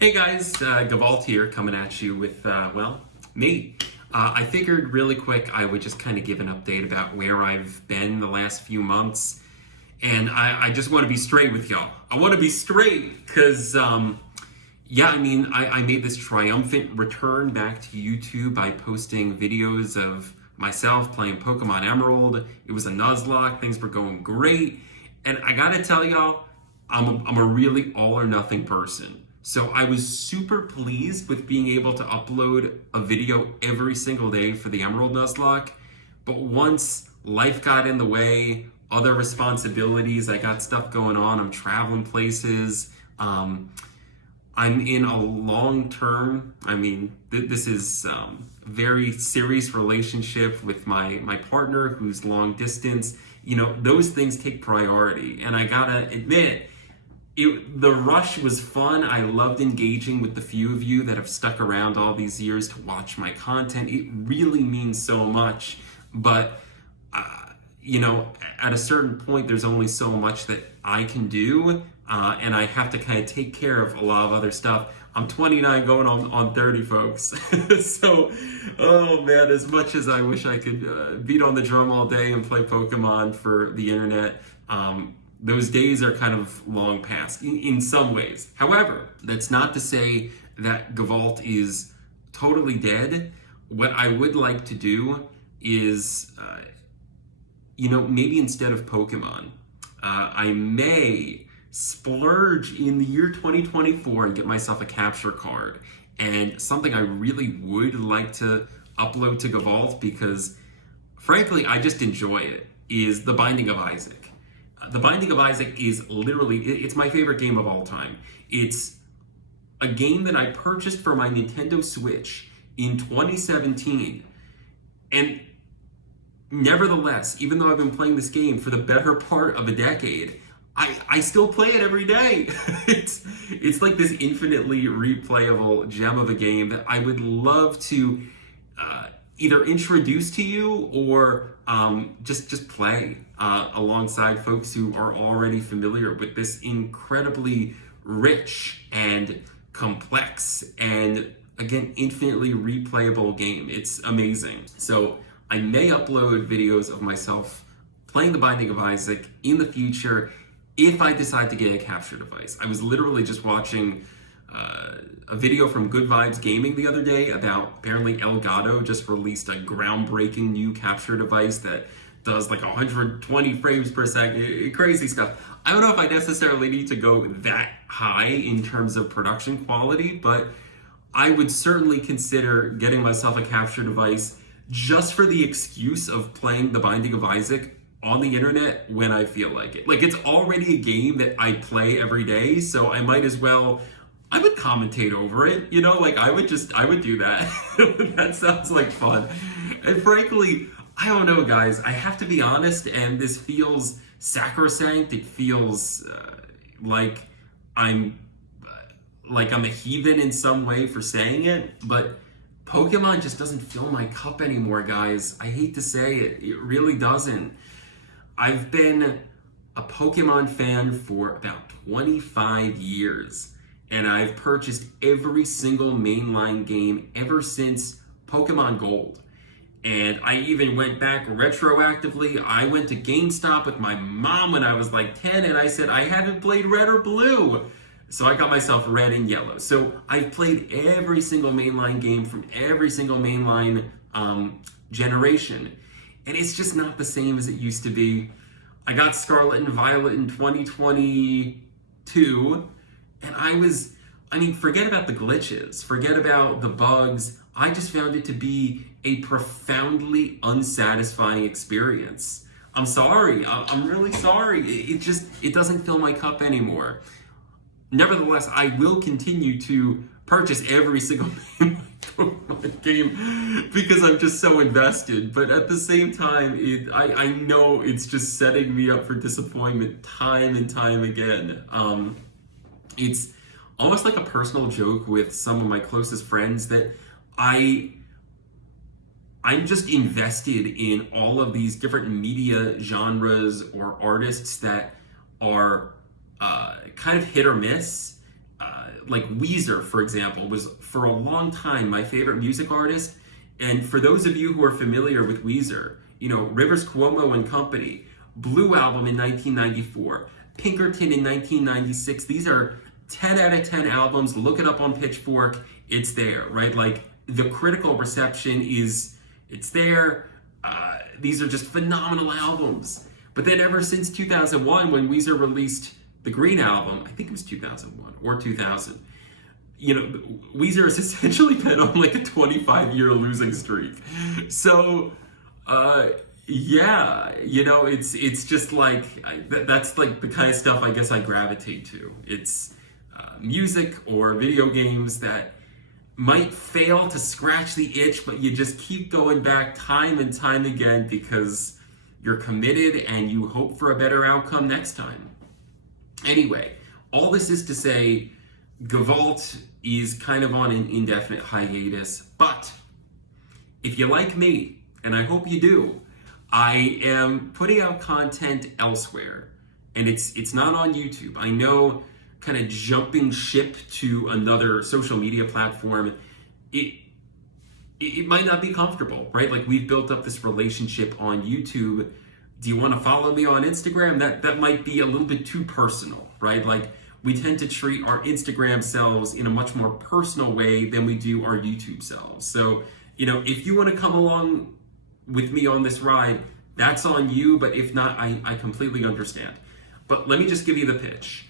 Hey guys, Gevault here coming at you with, me. I figured really quick I would just kind of give an update about where I've been the last few months. And I just want to be straight with y'all. I want to be straight because, I made this triumphant return back to YouTube by posting videos of myself playing Pokemon Emerald. It was a Nuzlocke, things were going great. And I gotta tell y'all, I'm a really all or nothing person. So I was super pleased with being able to upload a video every single day for the Emerald Nuzlocke. But once life got in the way, other responsibilities, I got stuff going on, I'm traveling places. I'm in a long-term, this is very serious relationship with my partner who's long distance. You know, those things take priority. And I gotta admit, the rush was fun. I loved engaging with the few of you that have stuck around all these years to watch my content. It really means so much. But, at a certain point, there's only so much that I can do. And I have to kind of take care of a lot of other stuff. I'm 29 going on 30, folks. So, oh man, as much as I wish I could beat on the drum all day and play Pokemon for the internet, those days are kind of long past in some ways. However, that's not to say that Gevault is totally dead. What I would like to do is, maybe instead of Pokemon, I may splurge in the year 2024 and get myself a capture card. And something I really would like to upload to Gevault, because frankly, I just enjoy it, is The Binding of Isaac. The Binding of Isaac is literally, it's my favorite game of all time. It's a game that I purchased for my Nintendo Switch in 2017. And nevertheless, even though I've been playing this game for the better part of a decade, I still play it every day. It's like this infinitely replayable gem of a game that I would love to either introduce to you or just play alongside folks who are already familiar with this incredibly rich and complex and, again, infinitely replayable game. It's amazing. So I may upload videos of myself playing The Binding of Isaac in the future if I decide to get a capture device. I was literally just watching a video from Good Vibes Gaming the other day about apparently Elgato just released a groundbreaking new capture device that does like 120 frames per second, crazy stuff. I don't know if I necessarily need to go that high in terms of production quality, but I would certainly consider getting myself a capture device just for the excuse of playing The Binding of Isaac on the internet when I feel like it. Like, it's already a game that I play every day, so I might as well, I would commentate over it, I would do that. That sounds like fun. And frankly, I don't know, guys, I have to be honest, and this feels sacrosanct. It feels like I'm a heathen in some way for saying it, but Pokemon just doesn't fill my cup anymore, guys. I hate to say it, it really doesn't. I've been a Pokemon fan for about 25 years, and I've purchased every single mainline game ever since Pokemon Gold. And I even went back retroactively. I went to GameStop with my mom when I was like 10, and I said, I haven't played Red or Blue. So I got myself Red and Yellow. So I've played every single mainline game from every single mainline generation. And it's just not the same as it used to be. I got Scarlet and Violet in 2022, and forget about the glitches, forget about the bugs. I just found it to be a profoundly unsatisfying experience. I'm sorry, I'm really sorry. It doesn't fill my cup anymore. Nevertheless, I will continue to purchase every single game because I'm just so invested. But at the same time, I know it's just setting me up for disappointment time and time again. It's almost like a personal joke with some of my closest friends that I'm just invested in all of these different media genres or artists that are kind of hit or miss. like Weezer, for example, was for a long time my favorite music artist. And for those of you who are familiar with Weezer, Rivers Cuomo and Company, Blue Album in 1994, Pinkerton in 1996, these are 10 out of 10 albums. Look it up on Pitchfork. It's there, right? Like the critical reception it's there. These are just phenomenal albums. But then ever since 2001, when Weezer released the Green Album, I think it was 2001 or 2000, Weezer has essentially been on like a 25-year losing streak. So, yeah, it's just like, that's like the kind of stuff I guess I gravitate to. It's music or video games that might fail to scratch the itch, but you just keep going back time and time again because you're committed and you hope for a better outcome next time. Anyway, all this is to say, Gevault is kind of on an indefinite hiatus, but if you like me, and I hope you do, I am putting out content elsewhere, and it's not on YouTube. I know kind of jumping ship to another social media platform, it might not be comfortable, right? Like we've built up this relationship on YouTube. Do you want to follow me on Instagram? That might be a little bit too personal, right? Like we tend to treat our Instagram selves in a much more personal way than we do our YouTube selves. So, if you want to come along with me on this ride, that's on you. But if not, I completely understand. But let me just give you the pitch.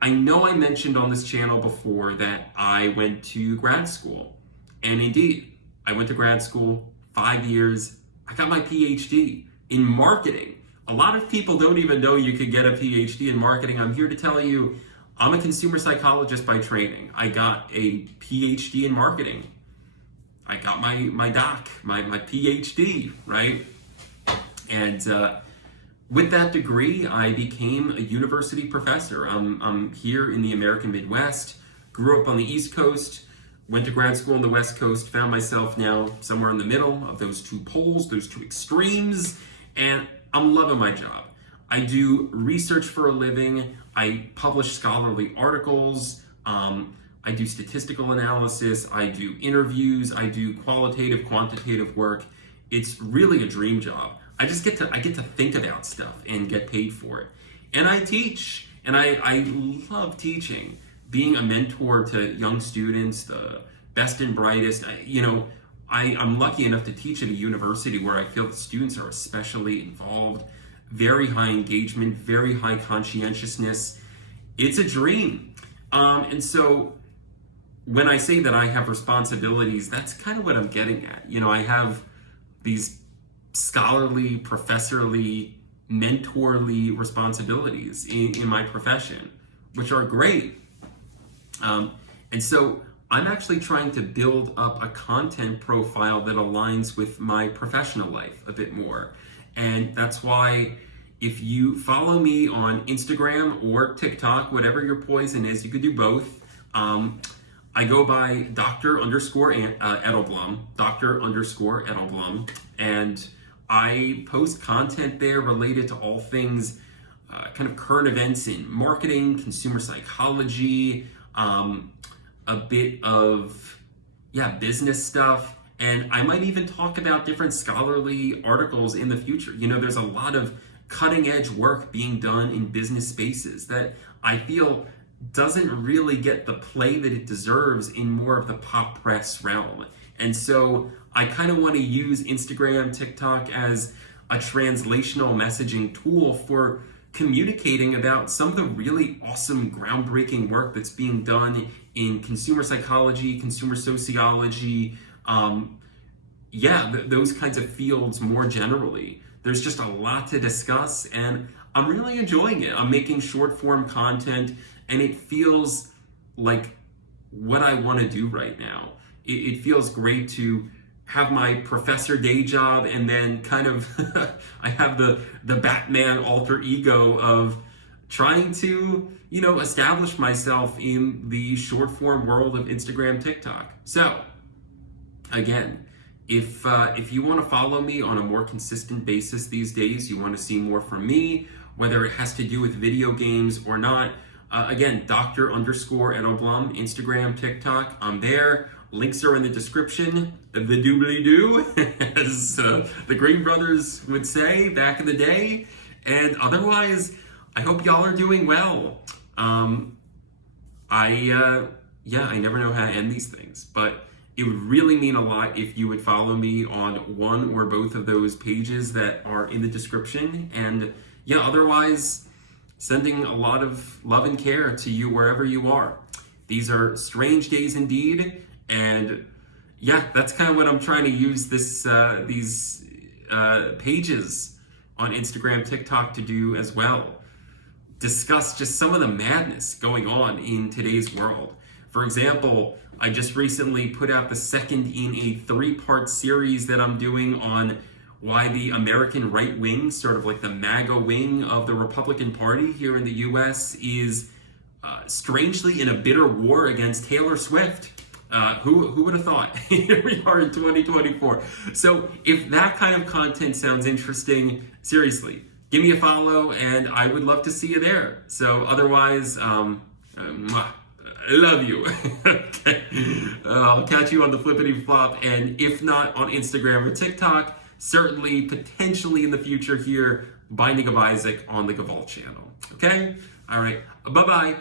I know I mentioned on this channel before that I went to grad school. And indeed, I went to grad school 5 years. I got my PhD in marketing. A lot of people don't even know you could get a PhD in marketing. I'm here to tell you, I'm a consumer psychologist by training. I got a PhD in marketing. I got my doc, my PhD, right? And with that degree, I became a university professor. I'm here in the American Midwest, grew up on the East Coast, went to grad school on the West Coast, found myself now somewhere in the middle of those two poles, those two extremes, and I'm loving my job. I do research for a living. I publish scholarly articles. I do statistical analysis. I do interviews. I do qualitative, quantitative work. It's really a dream job. I get to think about stuff and get paid for it. And I teach, and I love teaching. Being a mentor to young students, the best and brightest. I'm lucky enough to teach at a university where I feel the students are especially involved, very high engagement, very high conscientiousness. It's a dream. And so when I say that I have responsibilities, that's kind of what I'm getting at. I have these scholarly, professorly, mentorly responsibilities in my profession, which are great. And so I'm actually trying to build up a content profile that aligns with my professional life a bit more. And that's why if you follow me on Instagram or TikTok, whatever your poison is, you could do both. I go by Dr_Edelblum, Dr_Edelblum, and I post content there related to all things kind of current events in marketing, consumer psychology, a bit of business stuff, and I might even talk about different scholarly articles in the future. There's a lot of cutting edge work being done in business spaces that I feel doesn't really get the play that it deserves in more of the pop press realm. And so I kind of want to use Instagram, TikTok as a translational messaging tool for communicating about some of the really awesome, groundbreaking work that's being done in consumer psychology, consumer sociology, those kinds of fields more generally. There's just a lot to discuss, and I'm really enjoying it. I'm making short form content, and it feels like what I want to do right now. It feels great to have my professor day job, and then kind of I have the Batman alter ego of trying to establish myself in the short form world of Instagram, TikTok. So again, if you want to follow me on a more consistent basis these days, you want to see more from me, whether it has to do with video games or not, Again, Dr_Edelblum, Instagram, TikTok. I'm there. Links are in the description. The doobly-doo, as the Green Brothers would say back in the day. And otherwise, I hope y'all are doing well. I never know how to end these things, but it would really mean a lot if you would follow me on one or both of those pages that are in the description. And yeah, otherwise, sending a lot of love and care to you wherever you are. These are strange days indeed, and yeah, that's kind of what I'm trying to use these pages on Instagram, TikTok to do as well. Discuss just some of the madness going on in today's world. For example, I just recently put out the second in a 3-part series that I'm doing on why the American right wing, sort of like the MAGA wing of the Republican Party here in the US, is strangely in a bitter war against Taylor Swift. Who would have thought? Here we are in 2024. So if that kind of content sounds interesting, seriously, give me a follow and I would love to see you there. So otherwise, I love you. Okay. I'll catch you on the flippity flop, and if not on Instagram or TikTok, certainly potentially in the future here, Binding of Isaac on the Gevault channel. Okay? All right. Bye-bye.